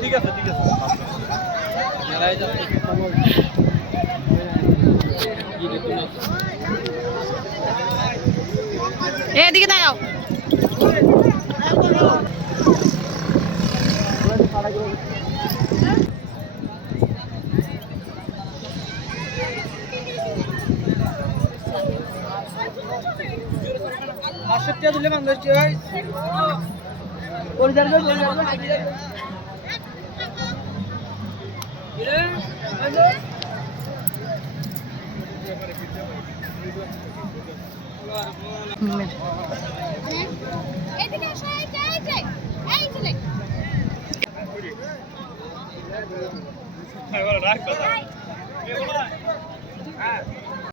ঠিক আছে ঠিক আছে এদিকে দাঁড়াও। দিলে বাংলাদেশ ভাই এদিকে আসো, এই চলে রাখ কথা